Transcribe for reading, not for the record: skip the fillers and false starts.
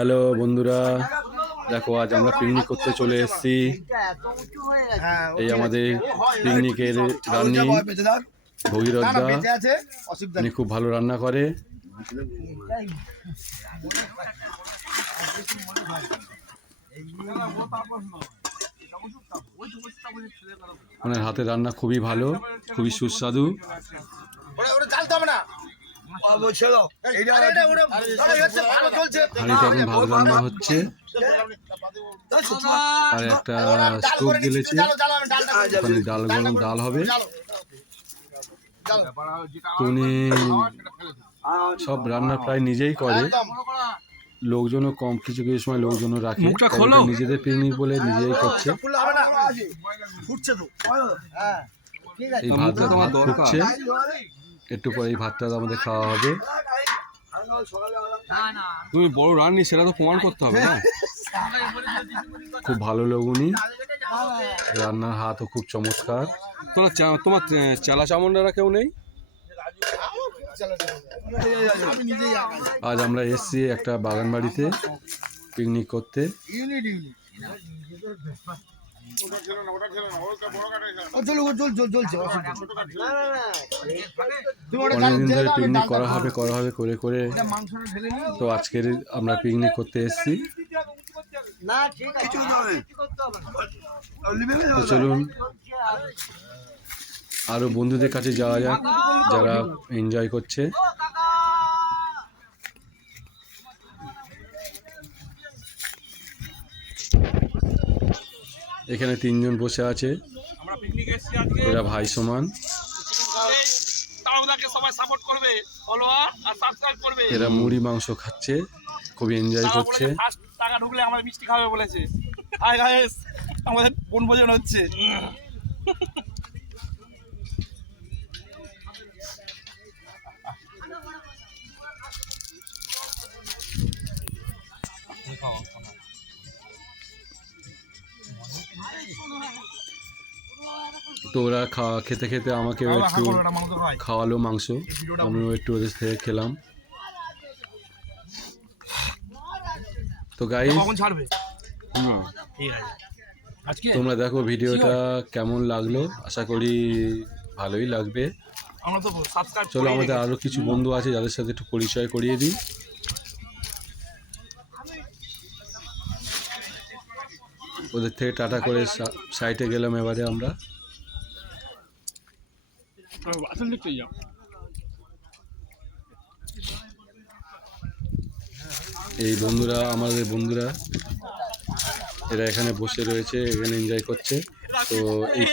Hello বন্ধুরা, দেখো আজ আমরা পিকনিক করতে চলে এসেছি। এই আমাদের পিকনিকের রান্নি ভগীরথ দা, উনি খুব ভালো রান্না করে। ওনার হাতের রান্না খুবই ভালো, খুবই সুস্বাদু। হাঁড়িতে এখন ভাত রান্না হচ্ছে আর একটা স্টোভ জ্বেলেছে, ওখানে ডাল হবে। তো উনি সব রান্না প্রায় নিজেই করে, লোকজনও কম, কিছু কিছু সময় লোকজনও রাখে। নিজেদের পিকনিক বলে নিজেই করছে। এই ভাতটা ফুটছে, একটু পরে এই ভাতটা আমাদের খাওয়া হবে। তুমি বড় রান্নি সেটা তো প্রমাণ করতে হবে না? খুব ভালো লোক উনি, রান্নার হাতও খুব চমৎকার। তোমার চেলা চামুন্ডারা কেউ নেই? আজ আমরা এসেছি একটা বাগান বাড়িতে পিকনিক করতে। অনেকদিন ধরে পিকনিক করা হবে করে করে তো আজকের আমরা পিকনিক করতে এসেছি। তো চলুন আরো বন্ধুদের কাছে যাওয়া যাক যারা এনজয় করছে। এখানে তিনজন বসে আছে, এরা ভাই সমান। এরা মুড়ি মাংস খাচ্ছে, খুবই এনজয় করছে। টাকা ঢুকলে আমাদের মিষ্টি খাবে বলেছে। হাই গাইস, আমাদের বনভোজন হচ্ছে। তো ওরা খেতে খেতে আমাকে একটু খাওয়ালো মাংস, আমিও একটু ওদের থেকে খেলাম। তো গাইস, তোমরা দেখো ভিডিওটা কেমন লাগলো, আশা করি ভালোই লাগবে। চলো আমাদের আরো কিছু বন্ধু আছে যাদের সাথে একটু পরিচয় করিয়ে দিই। ওদের থেকে টাটা করে সাইটে গেলাম। এবারে আমরা এই বন্ধুরা, আমাদের বন্ধুরা, এরা এখানে বসে রয়েছে, এখানে এনজয় করছে। তো এই